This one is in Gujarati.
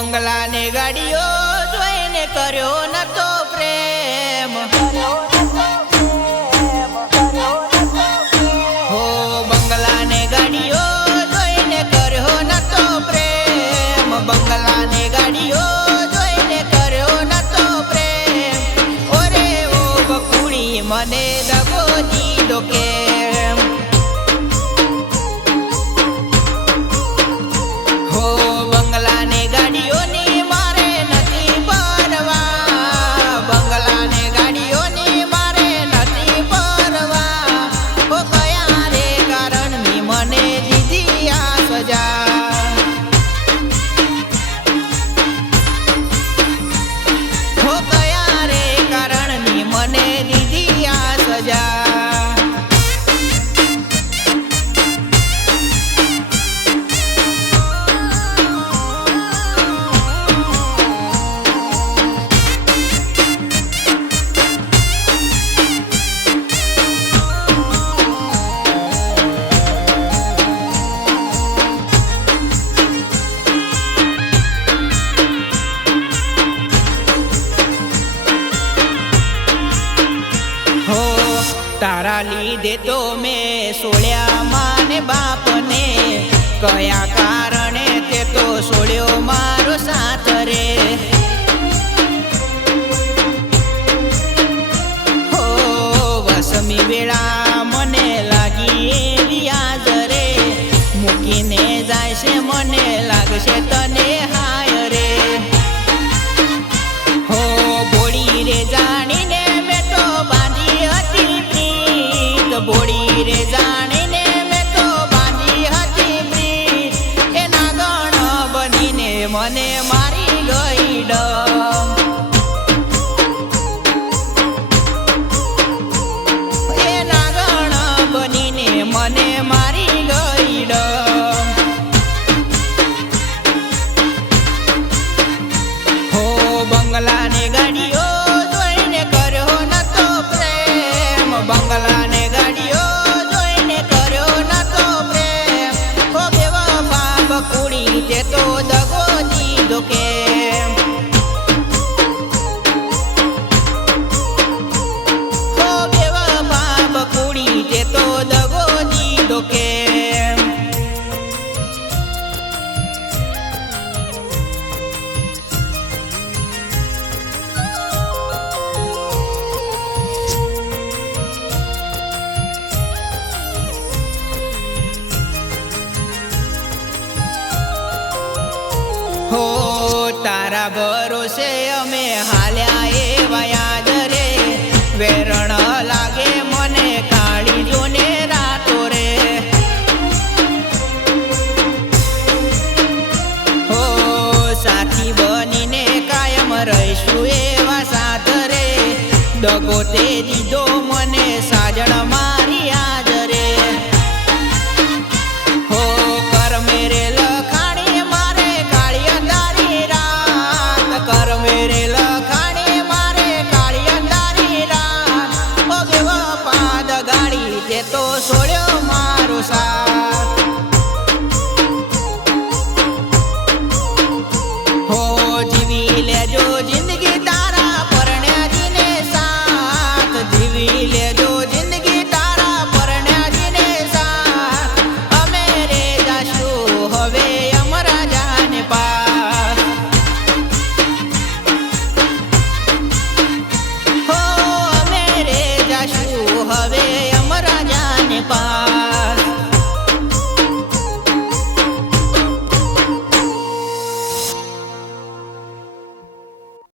બંગલા ને ગાડીઓ જોઈને કર્યો નતો પ્રેમ, હો બંગલા ને ગાડીઓ જોઈને કર્યો નતો પ્રેમ, બંગલા ને ગાડીઓ જોઈને કર્યો નતો પ્રેમ. ઓરે ઓ બકુડી મને દગો દીધો કેમ, હો બંગલા ને ગાડીઓની મારે નથી પરવા, બંગલા ને ગાડીઓની મારે નથી પરવા. હો કયા રે કારણની મને દીધી આ સજા, હો કયા રે કારણની મને દીધી આ સજા. તારા લીધે તો મેં સોળ્યા માને બાપને, કયા કારણે તે તો સોળ્યો મારો સાથ રે. હો વસમી વેળા મને લાગી એવી આજ રે, મૂકીને જાય છે મને લાગશે તને હાય રે. હો બોડી રે જાણીને મેં તો બાંધી હતી પ્રીત, બોડી રે જાણીને મેં તો બાંધી હતી પ્રીત. એના ગણ બનીને મને મારી ગઈ ડમ, એના ગણ બનીને મને મારી ગઈ ડમ. હો બંગલા ને ગાડીઓ જોઈને કર્યો નતો પ્રેમ, બંગલા ને ગાડીઓ જોઈને કર્યો નતો પ્રેમ. હો બેવફા બકુડી તે તો દગો દીધો કેમ, હો બેવફા બકુડી તે તો દગો દીધો કેમ. હો તારા ભરોસે અમે હાલ્યા એવા યાદ રે, વેરણ લાગે મને કાળી જોને રાતો રે. હો સાથી બનીને કાયમ રહીશું એવા સાથ રે, દગો તે દીધો મને